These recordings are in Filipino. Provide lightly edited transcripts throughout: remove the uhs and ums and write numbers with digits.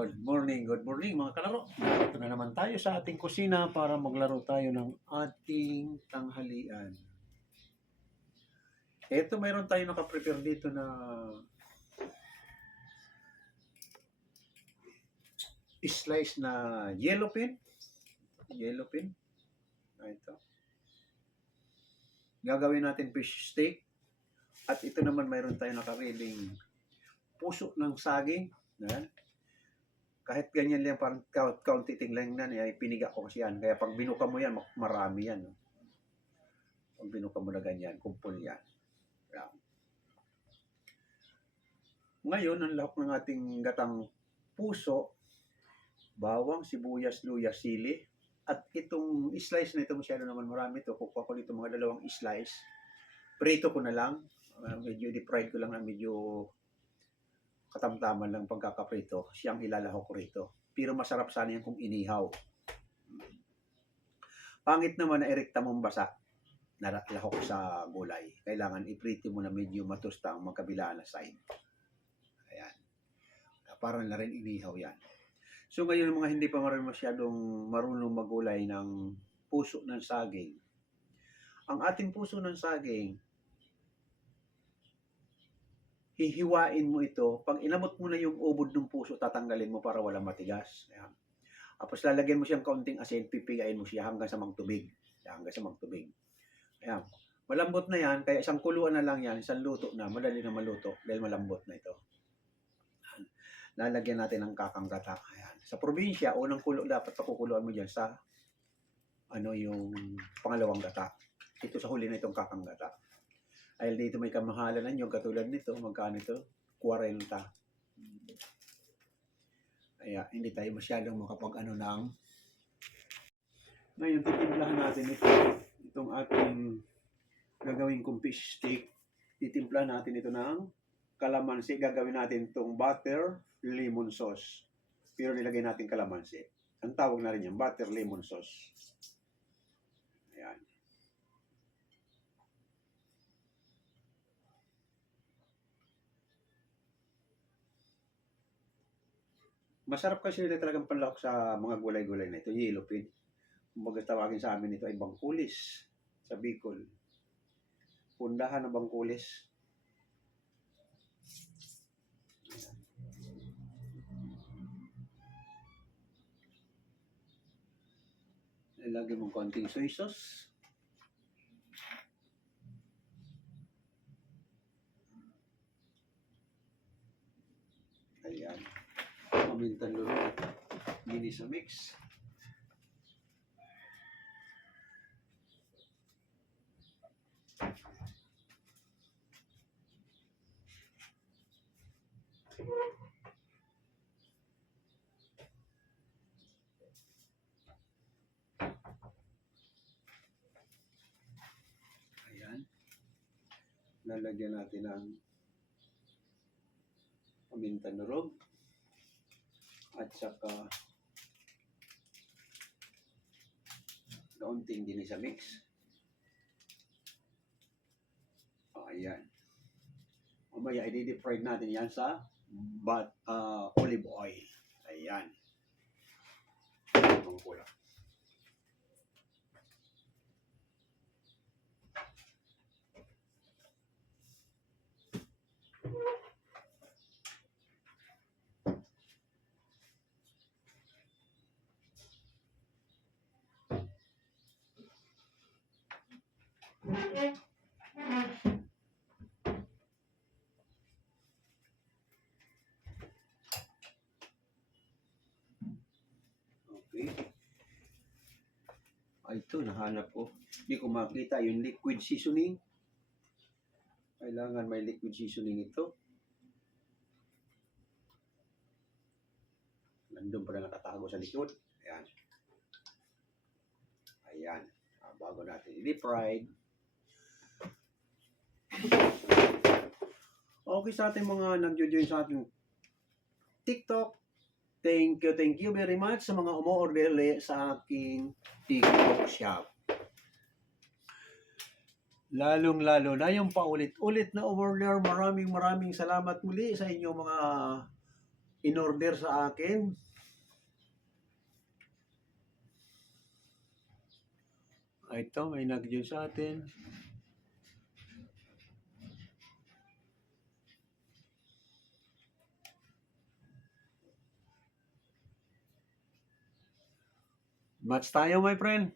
good morning mga kalaro. Ito na naman tayo sa ating kusina para maglaro tayo ng ating tanghalian. Ito mayroon tayo nakaprepare dito na slice na yellow pin. Ito. Gagawin natin fish steak. At ito naman mayroon tayo nakariling puso ng saging. Yan. Kahit ganyan lang, parang kaunti lang yan, ay piniga ko kasi yan. Kaya pag binuka mo yan, marami yan. No? Pag binuka mo na ganyan, kumpul yan. Yan. Ngayon, ang lahok ng ating gatang puso, bawang, sibuyas, luya, sili. At itong slice na ito, masyado naman marami ito. Kukuha ko dito mga dalawang slice. Prito ko na lang. Medyo deep-fried ko lang na medyo katamtaman lang pagkakaprito, siyang ilalahok ko rito. Pero masarap sana yan kung inihaw. Pangit naman na erekta mong basa na lahok sa gulay. Kailangan iprito mo na medyo matusta ang magkabilaan na side. Ayan. Para na rin inihaw yan. So ngayon mga hindi pa masyadong marunong magulay ng puso ng saging. Ang ating puso ng saging, hihiwain mo ito. Pag inabot mo na yung ubod ng puso, tatanggalin mo para walang matigas. Ayan. Tapos lalagyan mo siyang kaunting asin, pipigain mo siya hanggang sa magtubig. Ayan. Malambot na yan, kaya isang kuluan na lang yan, isang luto na, madali na maluto dahil malambot na ito. Ayan. Lalagyan natin ng kakang gata. Ayan. Sa probinsya, unang kulo dapat pakukuluan mo dyan sa yung pangalawang gata. Ito sa huli na itong kakang gata. Ay dito may kamahalan na yung katulad nito, magkano ito? 40. Kaya hindi tayo masyadong makapag-ano ng. Ngayon, titimplahan natin ito. Itong ating gagawin kong fish steak. Titimplahan natin ito ng kalamansi. Gagawin natin itong butter lemon sauce. Pero nilagay natin kalamansi. Ang tawag na rin yan, butter lemon sauce. Ayan. Masarap kasi nila talagang panlahok sa mga gulay-gulay na ito, yellow pin. Kumbaga tawagin sa amin ito ay bangkulis sa Bicol. Pundahan ng bangkulis. Ilagay mong konting soy sauce. Ayan. Pamintan lulu. Ginis sa mix. Ayan. Lalagyan natin ng pamintan lulu. At saka kaunting ginis sa mix. Ayan. Mamaya i-deep fried natin yan sa olive oil. Ayan. Ang pula. Okay. Ito, nahanap ko. Hindi ko makita yung liquid seasoning. Kailangan may liquid seasoning ito. Nandun pa na nakatago sa likod. Ayan. Ayan. Bago natin i-deep fried. Okay sa ating mga nag-join sa ating TikTok. Thank you very much sa mga umu-order sa aking TikTok shop. Lalong-lalo na yung paulit-ulit na order. Maraming salamat muli sa inyong mga in-order sa akin. Ito, may nag-due sa atin. Match tayo, my friend.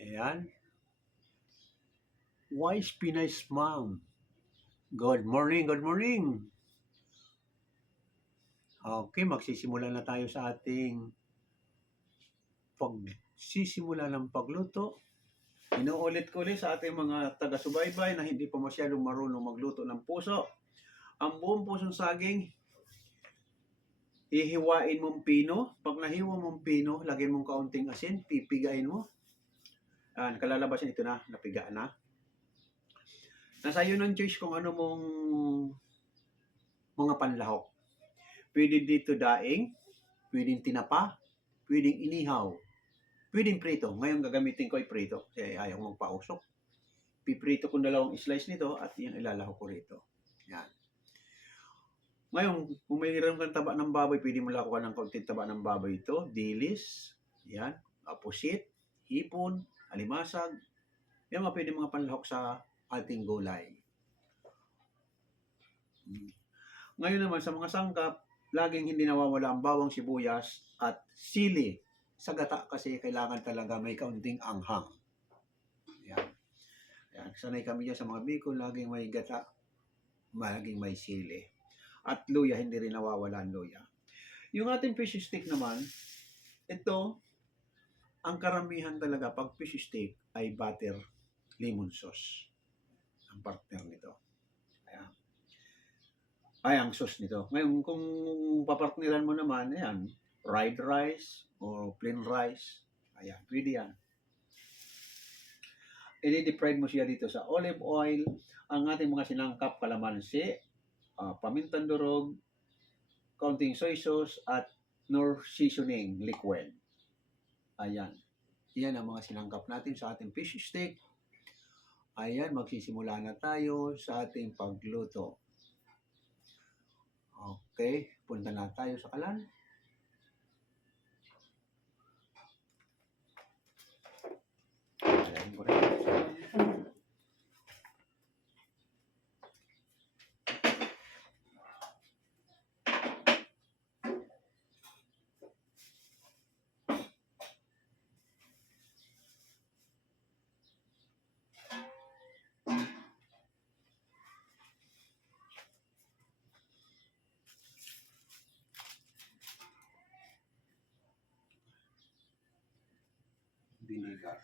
Ayan. Wise Pinay's Mom. Good morning, good morning. Okay, magsisimula na tayo sa ating pagsisimula ng pagluto. Inuulit ko ulit sa ating mga taga-subaybay na hindi pa masyadong marunong magluto ng puso. Ang buong pusong saging, ihiwain mong pino. Pag nahiwa mong pino, lagyan mong kaunting asin, pipigain mo. Kalalabasan ito na, napiga na. Nasa iyo ng choice kung ano mong mga panlahok. Pwede dito daing, pwedeng tinapa, pwedeng inihaw, pwedeng prito. Ngayon gagamitin ko ay prito kasi ayaw magpausok. Piprito ko 2 slice nito at yan ilalahok ko rito. Yan. Ngayon, kung mayroon kang taba ng baboy, pwede mo lakukan ng kaunting taba ng baboy ito. Dilis, yan, pusit, hipon, alimasag. Yan mga pwede mga panlahok sa ating gulay. Ngayon naman sa mga sangkap, laging hindi nawawala ang bawang sibuyas at sili. Sa gata kasi kailangan talaga may kaunting anghang. Yan. Yan. Sanay kami dyan sa mga Bicol, laging may gata, laging may sili. At luya, hindi rin nawawala ang luya. Yung ating fish stick naman, ito, ang karamihan talaga pag fish stick ay butter lemon sauce. Ang partner nito. Ayan. Ay, ang sauce nito. Ngayon, kung papartneran mo naman, ayan, fried rice o plain rice, ayan, pwede yan. I-deep-fried mo siya dito sa olive oil. Ang ating mga sinangkap, kalamansi, pamintang durog, kaunting soy sauce, at nor seasoning liquid. Ayan. Yan ang mga sinangkap natin sa ating fish stick. Ayan, magsisimula na tayo sa ating pagluto. Okay, punta na tayo sa kalan. Ayan ko rin. Vinegar.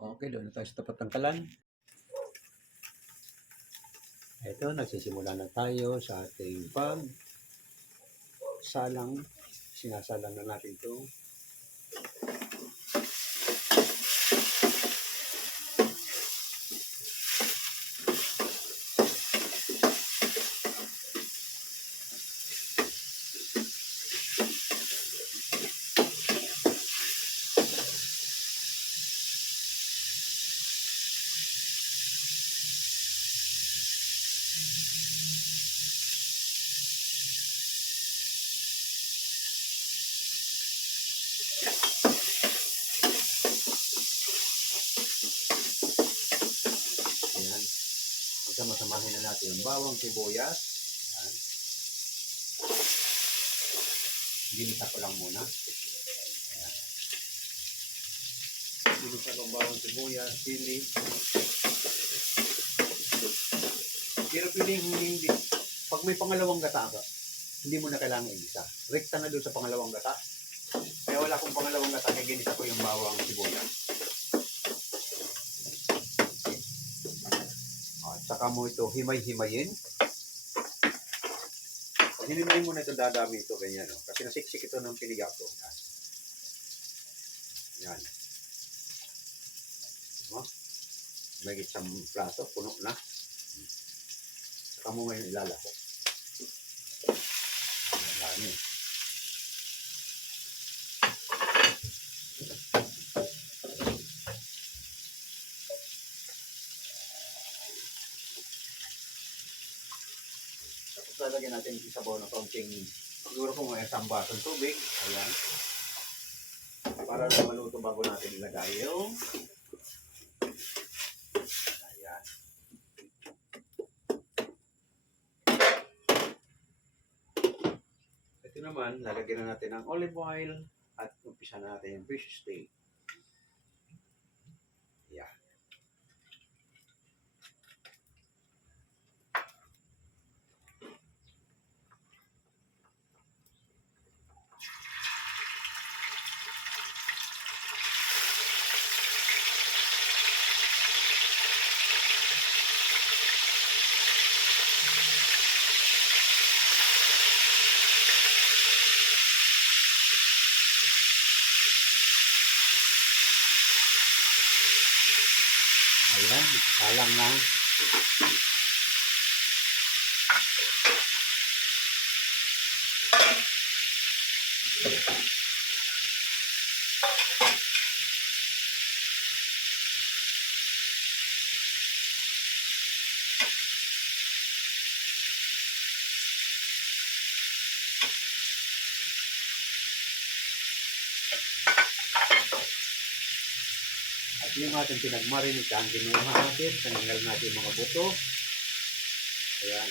Okay, doon na tayo sa tapat ng kalan. Ito, nagsisimula na tayo sa ating salang. Sinasalang na natin ito. Ayan. Masamahin na natin yung bawang sibuyas. Ayan. Ginisa ko lang muna. Ayan. Ginisa ko ang bawang sibuyas, sili. Pero pwedeng hindi. Pag may pangalawang gata ka, hindi mo na kailangan igisa. Rekta na doon sa pangalawang gata. Kaya wala akong pangalawang gata, kaya ginisa ko yung bawang sibuyas. At saka mo ito himay-himayin. Pag hinimayin mo na ito, dadami ito ganyan. No? Kasi nasiksik ito ng piniga ko. Yan. Yan. May isang plato, puno na. Saka mo ngayon ilalako. Ang dami. Tapos lalagyan natin yung sabaw na kaunting, siguro kung may isang basong tubig. Ayan. Para na maluto bago natin ilagay yung ayan. Ito naman, lalagyan na natin ng olive oil at umpisa na natin yung fish steak. Ayan. Ayan, salang lang. At yung ating pinagmarinitan, ginuha natin, tinanggal natin yung mga buto. Ayan.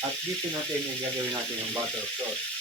At dito natin yung gagawin natin yung butter sauce.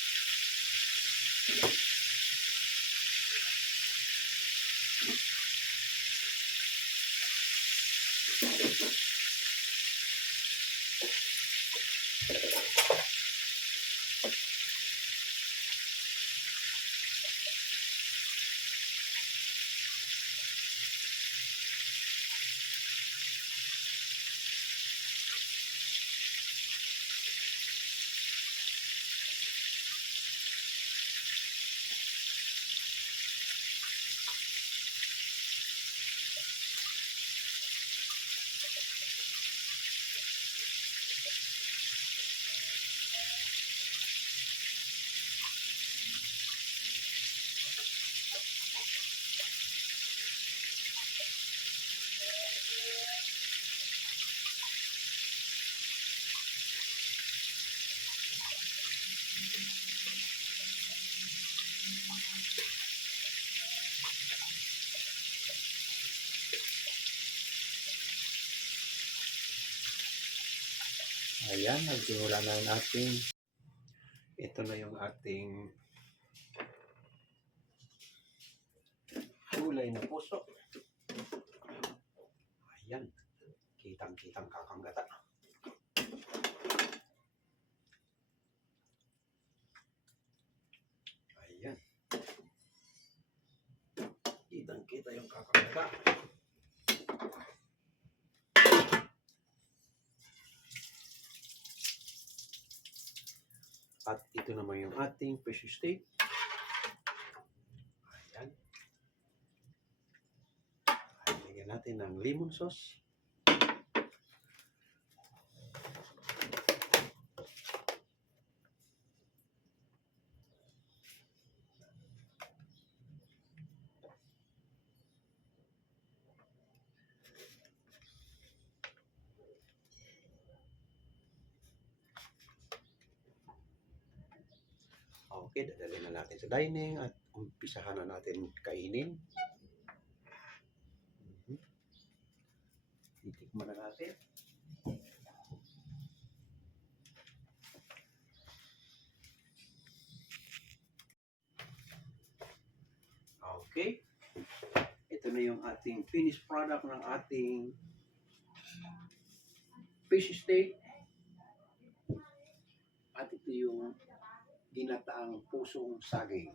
Ayan, nagsimula na yung ating, ito na yung ating gulay na puso. Ayan, kitang-kitang kakanggata. Ayan. Kitang-kita yung kakanggata. At ito naman yung ating fish steak. Ayan. Lagyan natin ng lemon sauce. Okay, dadalhin na natin sa dining at umpisahan na natin kainin. Titikman na natin. Okay. Ito na yung ating finished product ng ating fish steak. At ito yung ginataang pusong saging.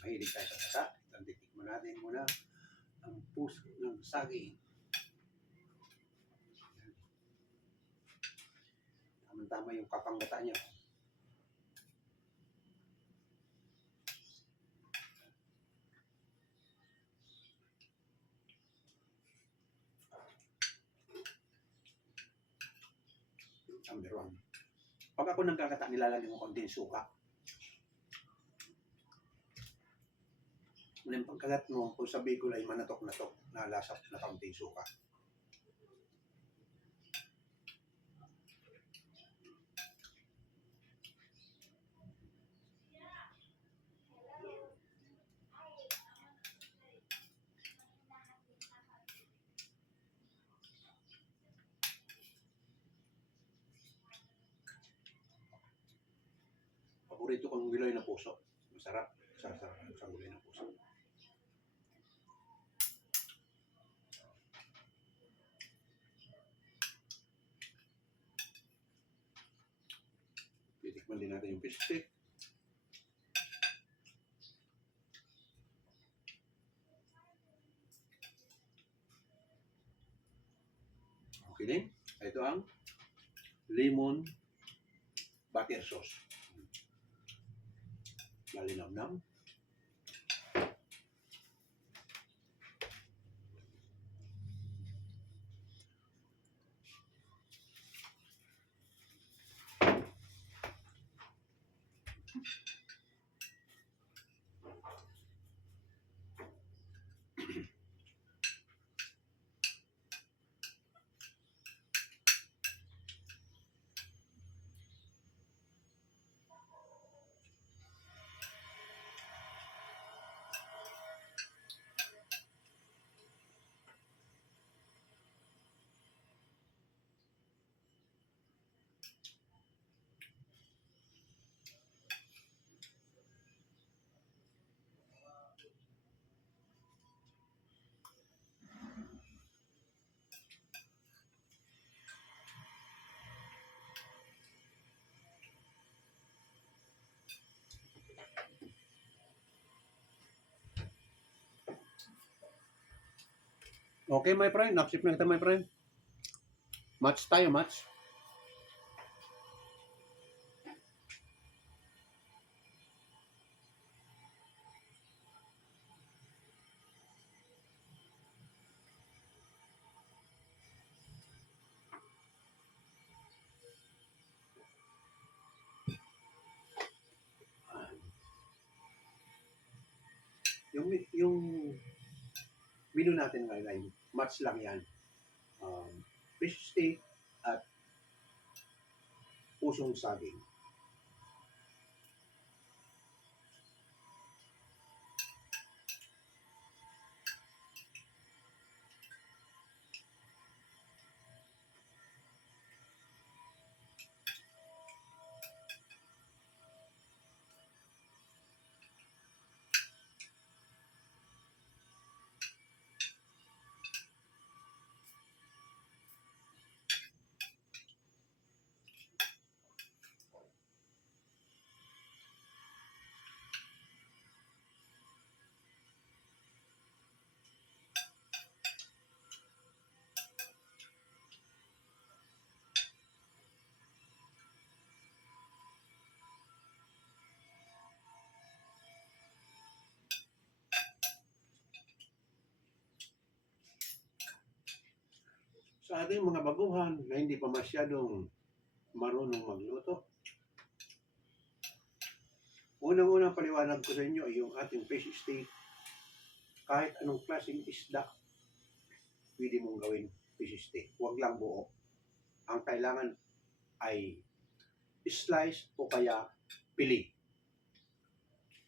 Mahilig tayo sa kata. Titikman natin muna ang puso ng saging. tamang-tama yung kapanggata niya. Number 1. Pag ako nagkakata, nilalagyan ko konting suka. Yung pagkagat mo, kung sa Bicol ay manatok-natok na lasap na kaunting suka. Paborito kong gulay na puso. Masarap. Sarap sa gulay na puso. Titikman din natin yung fish stick. Okay din. Ito ang lemon butter sauce. Malinamnam. Okay, my friend. Naksip na kita, my friend. Match tayo, match. Yung menu natin ngayon ay match lang yan. Fish steak at pusong saging. Sa ating mga baguhan na hindi pa masyadong marunong magluto, unang-unang paliwanag ko sa inyo ay yung ating fish steak. Kahit anong klaseng isda, pwede mong gawin fish steak. Huwag lang buo. Ang kailangan ay slice o kaya pili.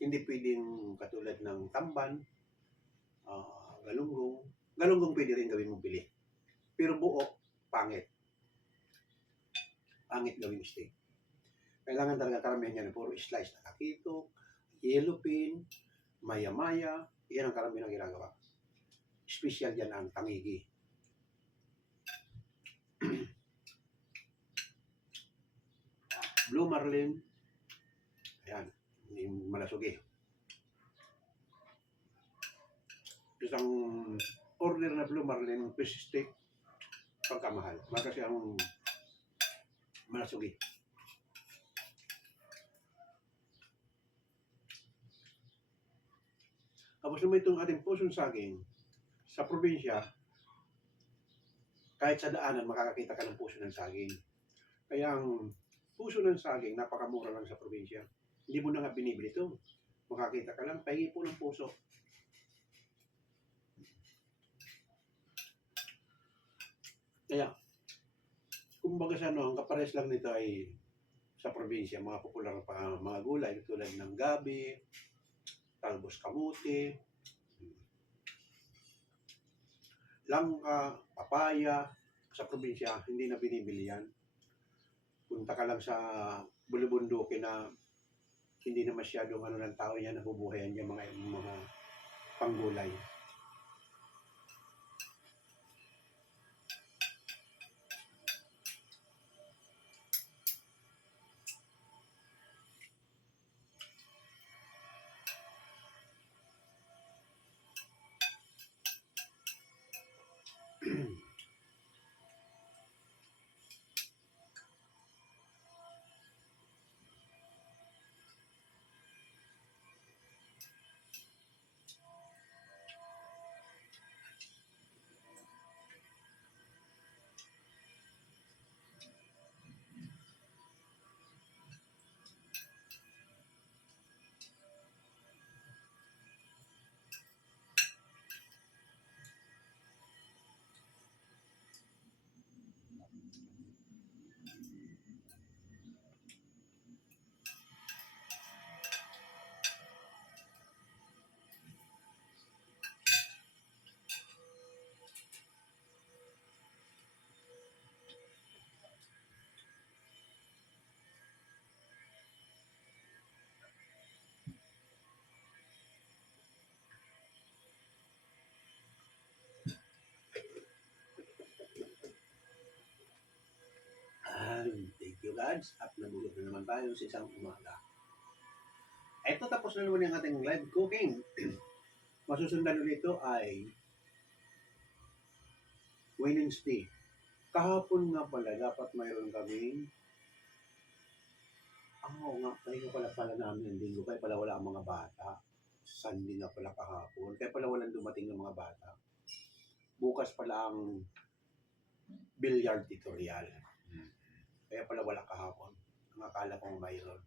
Hindi pwedeng katulad ng tamban, galunggong. Galunggong pwede rin gawin mong pili. Pero buo, pangit. Pangit gawin steak. Kailangan talaga karamihan yan. Puro slice na kakitok, yellowfin, maya-maya. Yan ang karamihan ang ginagawa. Special yan ang tangigi. Blue marlin. Ayan. Yung malasugi. Isang order na blue marlin fish steak pagkamahal. Kasi ang malasugi. Tapos naman itong ating pusong saging sa probinsya, kahit sa daanan makakakita ka ng puso ng saging. Kaya ang puso ng saging napakamura lang sa probinsya. Hindi mo na nga binibili ito. Makakita ka lang, pahingi po ng puso. Kaya, kumbaga sa ano, ang kapares lang nito ay sa probinsya, mga popular pa mga gulay tulad ng gabi, talbos kamuti, langka, papaya. Sa probinsya, hindi na binibili yan. Punta ka lang sa bulubundukin na hindi na masyadong ano ng tao yan, nabubuhayan yung mga panggulay. Thank you guys. At nabulog na naman tayo sa isang umaga. Eto, tapos na naman yung ating live cooking. Masusundan ulit ito ay Wednesday. Kahapon nga pala, dapat mayroon kaming nga, pahinga pala namin ng linggo. Kaya pala wala ang mga bata. Sunday nga pala kahapon. Kaya pala walang dumating ng mga bata. Bukas pala ang billiard tutorial. Kaya pala wala kahapon. Ang akala kong mayroon.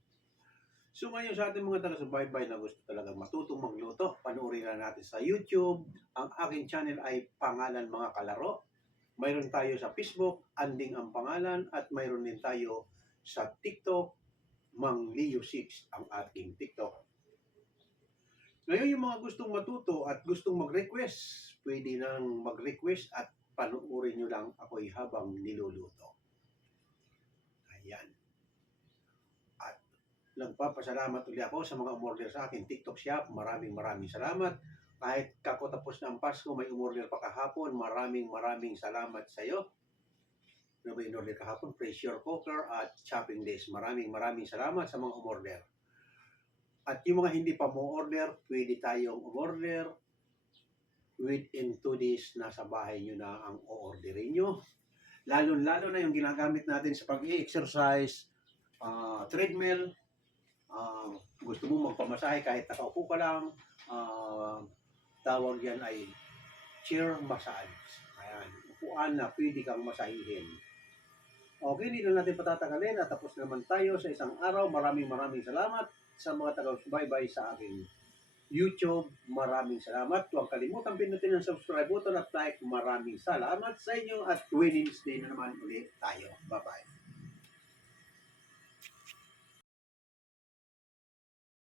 So ngayon sa ating mga taga-subaybay na gusto talagang matutong magluto, panoorin na natin sa YouTube. Ang aking channel ay Pangalan Mga Kalaro. Mayroon tayo sa Facebook, Anding ang pangalan, at mayroon din tayo sa TikTok, Mang Leo 6 ang ating TikTok. Ngayon yung mga gustong matuto at gustong mag-request, pwede nang mag-request at panoorin nyo lang ako'y habang niluluto. Ayan. At nagpapasalamat ulit ako sa mga umorder sa akin TikTok shop. Maraming salamat. Kahit kakotapos na ang Pasko, may umorder pa kahapon. Maraming salamat sa iyo. Ano ba in-order kahapon? Pressure cooker at chopping dish. Maraming salamat sa mga umorder. At yung mga hindi pa mo order, pwede tayong umorder. Within 2 days, nasa bahay nyo na ang o-orderin nyo. Lalo na yung ginagamit natin sa pag-i-exercise, treadmill, gusto mo magpamasahe kahit nakaupo ka lang, tawag yan ay chair massage. Ayan, upuan na pwede kang masahihin. Okay, hindi na natin patatagalin at tapos naman tayo sa isang araw. Maraming salamat sa mga taga-subaybay sa aking YouTube. Maraming salamat. Huwag kalimutan pinutin ang subscribe button at like. Maraming salamat sa inyo at Wednesday na naman ulit tayo. Bye-bye.